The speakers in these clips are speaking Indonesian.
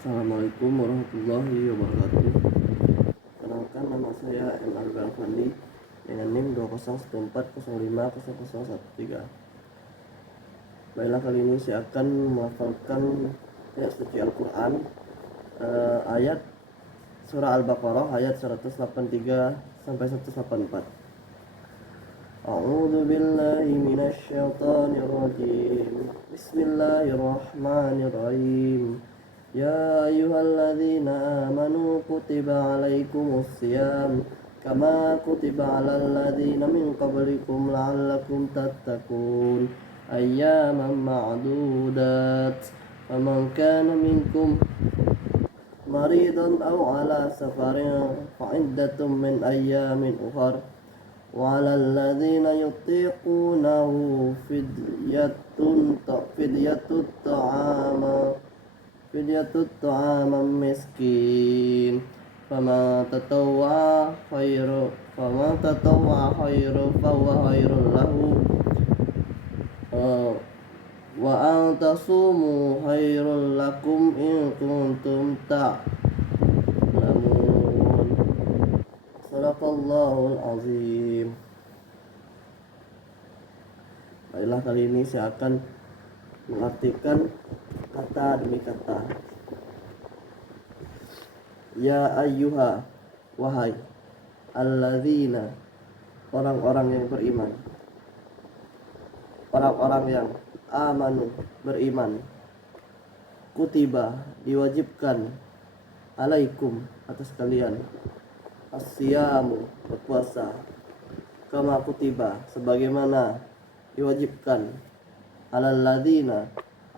Assalamualaikum warahmatullahi wabarakatuh. Kenalkan, nama saya M. Arga Alfandi dengan NIM 2014050013. Baiklah, kali ini saya akan melafalkan ayat suci Al-Quran, ayat surah Al-Baqarah ayat 183 sampai 184. A'udzu billahi minasy syaithanir rajim. Bismillahirrahmanirrahim. Ya ayyuhalladzina amanu kutiba alaikumus syiyam kama kutiba alal ladzina min qablikum la'allakum tattaqun ayyaman ma'dudat faman kana minkum maridan aw ala safarin fa'iddatun min ayyamin ukhar وعلى الذين يطيقونه فدية الطعام مسكين فما تطوع خير فهو خير له وأن تصوموا خير لكم إن كنتم تعلمون. Sadaqallahul azim. Baiklah, kali ini saya akan mengartikan kata demi kata. Ya ayyuha, wahai alladzina, orang-orang yang beriman, orang-orang yang amanu, beriman, kutiba, diwajibkan, alaikum, atas kalian, as-siyamu, berpuasa, kama kutiba, sebagaimana diwajibkan, alal ladina,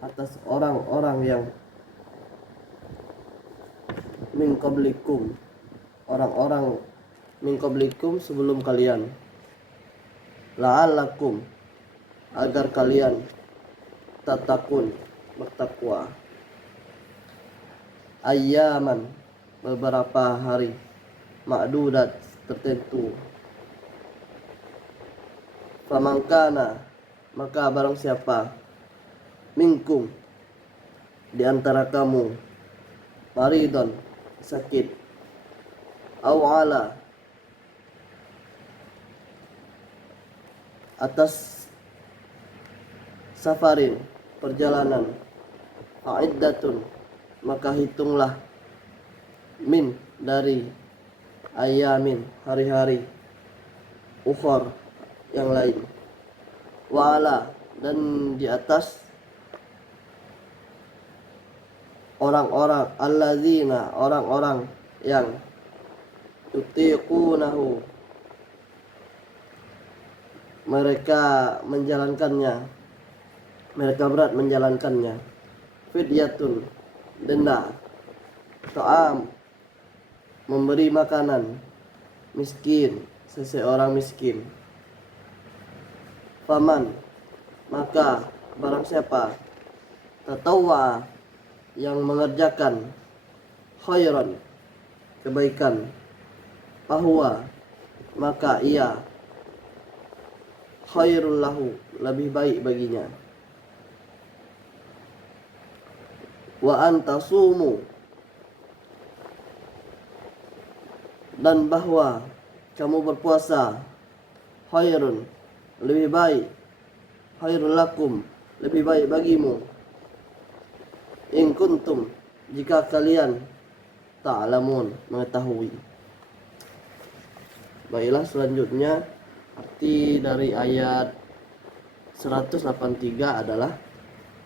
atas orang-orang yang min qablikum, orang-orang min qablikum, sebelum kalian, la'allakum, agar kalian tatakun, bertakwa, ayyaman, beberapa hari, ma'dudat, tertentu, famangkana, maka barang siapa, minkum, di antara kamu, maridon, sakit, awala, atas safarin, perjalanan, fa'iddatun, maka hitunglah, min, dari, ayamin, hari-hari, ukhor, yang lain, wa'ala, dan di atas orang-orang, alladzina, orang-orang yang tutiqunahu, mereka menjalankannya, mereka berat menjalankannya, fidyatun, denda, ta'am, memberi makanan, miskin, seseorang miskin, faman, maka barang siapa, tatawwa, yang mengerjakan, khairan, kebaikan, fahuwa, maka ia, khairul lahu, lebih baik baginya, wa antasumu, dan bahwa kamu berpuasa, khairun, lebih baik, khairul lakum, lebih baik bagimu, in kuntum, jika kalian ta'lamun, mengetahui. Baiklah, selanjutnya arti dari ayat 183 adalah,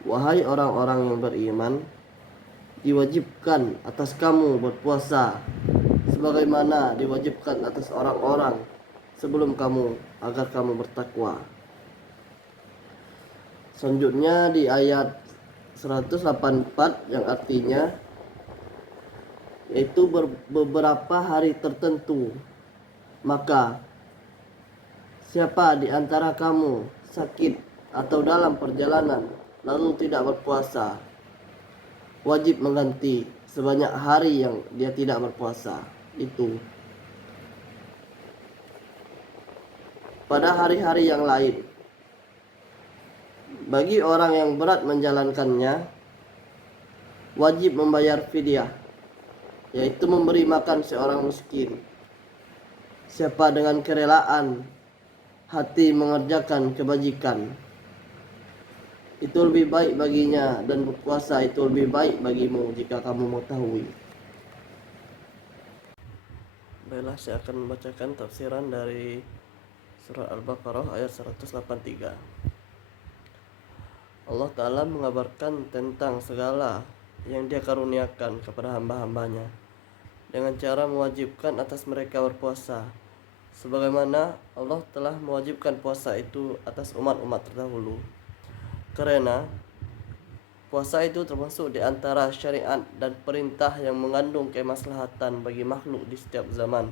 wahai orang-orang yang beriman, diwajibkan atas kamu berpuasa sebagaimana diwajibkan atas orang-orang sebelum kamu, agar kamu bertakwa. Selanjutnya di ayat 184 yang artinya yaitu beberapa hari tertentu, maka siapa di antara kamu sakit atau dalam perjalanan lalu tidak berpuasa, wajib mengganti sebanyak hari yang dia tidak berpuasa itu pada hari-hari yang lain. Bagi orang yang berat menjalankannya, wajib membayar fidyah, yaitu memberi makan seorang miskin. Siapa dengan kerelaan hati mengerjakan kebajikan, itu lebih baik baginya, dan berpuasa itu lebih baik bagimu jika kamu mengetahui. Baiklah, saya akan membacakan tafsiran dari surah Al-Baqarah ayat 183. Allah Ta'ala mengabarkan tentang segala yang Dia karuniakan kepada hamba-hambanya dengan cara mewajibkan atas mereka berpuasa, sebagaimana Allah telah mewajibkan puasa itu atas umat-umat terdahulu. Karena puasa itu termasuk di antara syariat dan perintah yang mengandung kemaslahatan bagi makhluk di setiap zaman.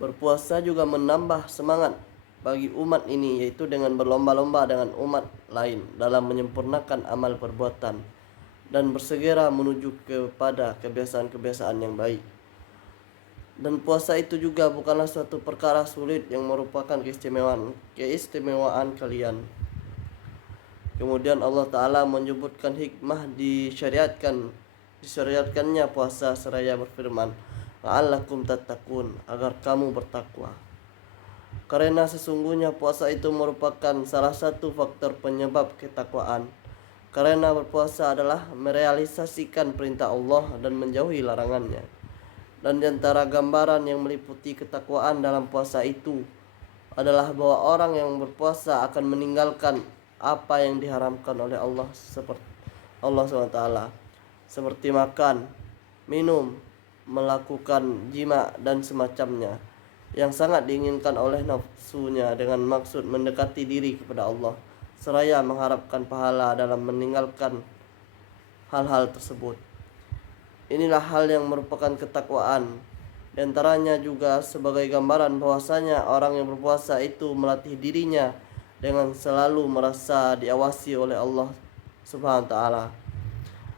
Berpuasa juga menambah semangat bagi umat ini, yaitu dengan berlomba-lomba dengan umat lain dalam menyempurnakan amal perbuatan dan bersegera menuju kepada kebiasaan-kebiasaan yang baik. Dan puasa itu juga bukanlah suatu perkara sulit yang merupakan keistimewaan kalian. Kemudian Allah Ta'ala menyebutkan hikmah disyariatkannya puasa seraya berfirman, la'allakum tattaqun, agar kamu bertakwa. Karena sesungguhnya puasa itu merupakan salah satu faktor penyebab ketakwaan. Karena berpuasa adalah merealisasikan perintah Allah dan menjauhi larangannya. Dan di antara gambaran yang meliputi ketakwaan dalam puasa itu adalah bahwa orang yang berpuasa akan meninggalkan apa yang diharamkan oleh Allah seperti Allah SWT, seperti makan, minum, melakukan jima dan semacamnya, yang sangat diinginkan oleh nafsunya dengan maksud mendekati diri kepada Allah, seraya mengharapkan pahala dalam meninggalkan hal-hal tersebut. Inilah hal yang merupakan ketakwaan. Di antaranya juga sebagai gambaran bahwasanya orang yang berpuasa itu melatih dirinya dengan selalu merasa diawasi oleh Allah Subhanahu wa taala,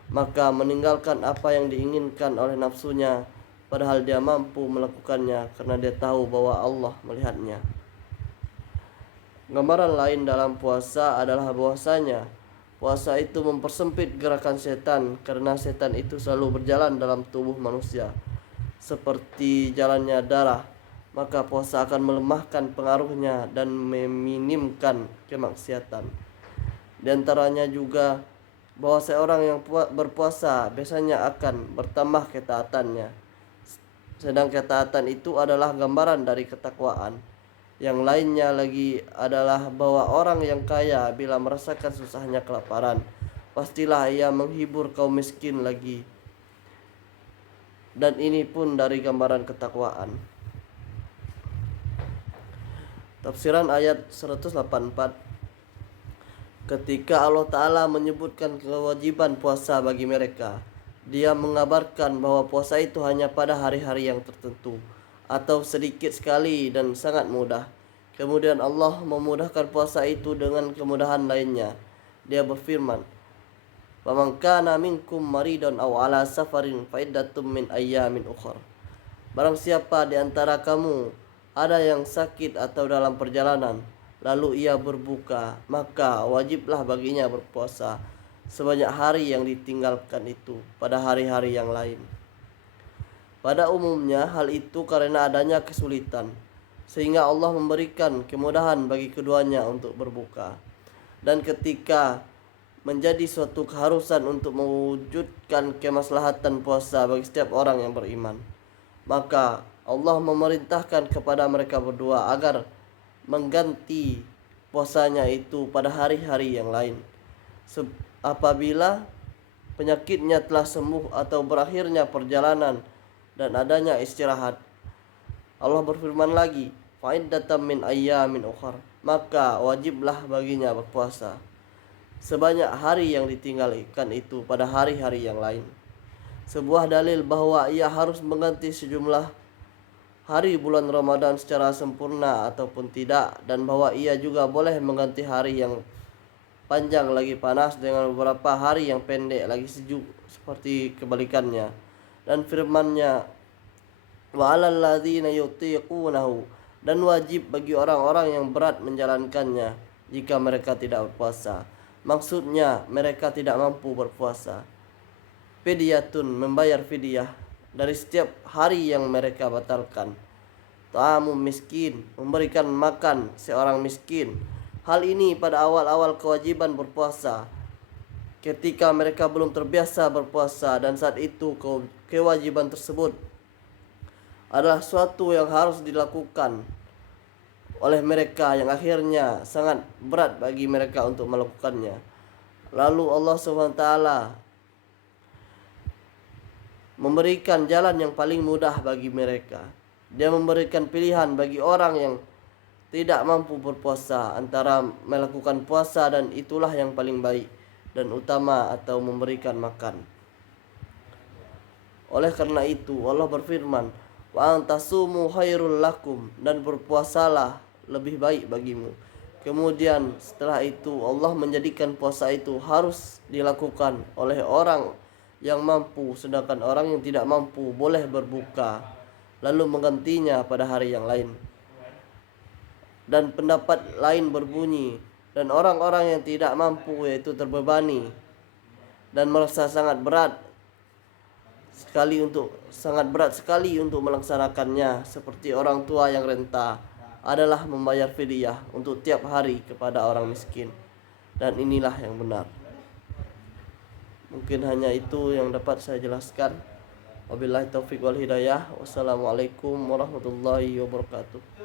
maka meninggalkan apa yang diinginkan oleh nafsunya, padahal dia mampu melakukannya karena dia tahu bahwa Allah melihatnya. Gambaran lain dalam puasa adalah bahwasanya puasa itu mempersempit gerakan setan, karena setan itu selalu berjalan dalam tubuh manusia seperti jalannya darah. Maka puasa akan melemahkan pengaruhnya dan meminimkan kemaksiatan. Di antaranya juga bahwa seorang yang berpuasa biasanya akan bertambah ketaatannya, sedang ketaatan itu adalah gambaran dari ketakwaan. Yang lainnya lagi adalah bahwa orang yang kaya bila merasakan susahnya kelaparan, pastilah ia menghibur kaum miskin lagi. Dan ini pun dari gambaran ketakwaan. Tafsiran ayat 184. Ketika Allah Ta'ala menyebutkan kewajiban puasa bagi mereka, Dia mengabarkan bahwa puasa itu hanya pada hari-hari yang tertentu atau sedikit sekali dan sangat mudah. Kemudian Allah memudahkan puasa itu dengan kemudahan lainnya. Dia berfirman, "Faman kana minkum maridun aw ala safarin fa iddatum min ayyamin ukhra." Barang siapa di antara kamu ada yang sakit atau dalam perjalanan, lalu ia berbuka, maka wajiblah baginya berpuasa sebanyak hari yang ditinggalkan itu pada hari-hari yang lain. Pada umumnya hal itu karena adanya kesulitan, sehingga Allah memberikan kemudahan bagi keduanya untuk berbuka. Dan ketika menjadi suatu keharusan untuk mewujudkan kemaslahatan puasa bagi setiap orang yang beriman, maka Allah memerintahkan kepada mereka berdua agar mengganti puasanya itu pada hari-hari yang lain. Apabila penyakitnya telah sembuh atau berakhirnya perjalanan dan adanya istirahat, Allah berfirman lagi, "Fa'iddatam min ayyamin ukhar." Maka wajiblah baginya berpuasa sebanyak hari yang ditinggalkan itu pada hari-hari yang lain. Sebuah dalil bahwa ia harus mengganti sejumlah hari bulan Ramadan secara sempurna ataupun tidak, dan bahwa ia juga boleh mengganti hari yang panjang lagi panas dengan beberapa hari yang pendek lagi sejuk, seperti kebalikannya. Dan firman-Nya, "Wa 'alal ladzina yutiqunahu," dan wajib bagi orang-orang yang berat menjalankannya jika mereka tidak berpuasa. Maksudnya mereka tidak mampu berpuasa. Fidyatun, membayar fidyah dari setiap hari yang mereka batalkan. Ta'amu miskin, memberikan makan seorang miskin. Hal ini pada awal-awal kewajiban berpuasa, ketika mereka belum terbiasa berpuasa, dan saat itu kewajiban tersebut adalah suatu yang harus dilakukan oleh mereka, yang akhirnya sangat berat bagi mereka untuk melakukannya. Lalu Allah SWT memberikan jalan yang paling mudah bagi mereka. Dia memberikan pilihan bagi orang yang tidak mampu berpuasa antara melakukan puasa, dan itulah yang paling baik dan utama, atau memberikan makan. Oleh karena itu Allah berfirman, wa antasumu khairul lakum, dan berpuasalah lebih baik bagimu. Kemudian setelah itu Allah menjadikan puasa itu harus dilakukan oleh orang yang mampu, sedangkan orang yang tidak mampu boleh berbuka lalu menggantinya pada hari yang lain. Dan pendapat lain berbunyi, dan orang-orang yang tidak mampu, yaitu terbebani dan merasa sangat berat sekali untuk melaksanakannya, seperti orang tua yang renta, adalah membayar fidyah untuk tiap hari kepada orang miskin. Dan inilah yang benar. Mungkin hanya itu yang dapat saya jelaskan. Wabillahi taufiq wal hidayah. Wassalamualaikum warahmatullahi wabarakatuh.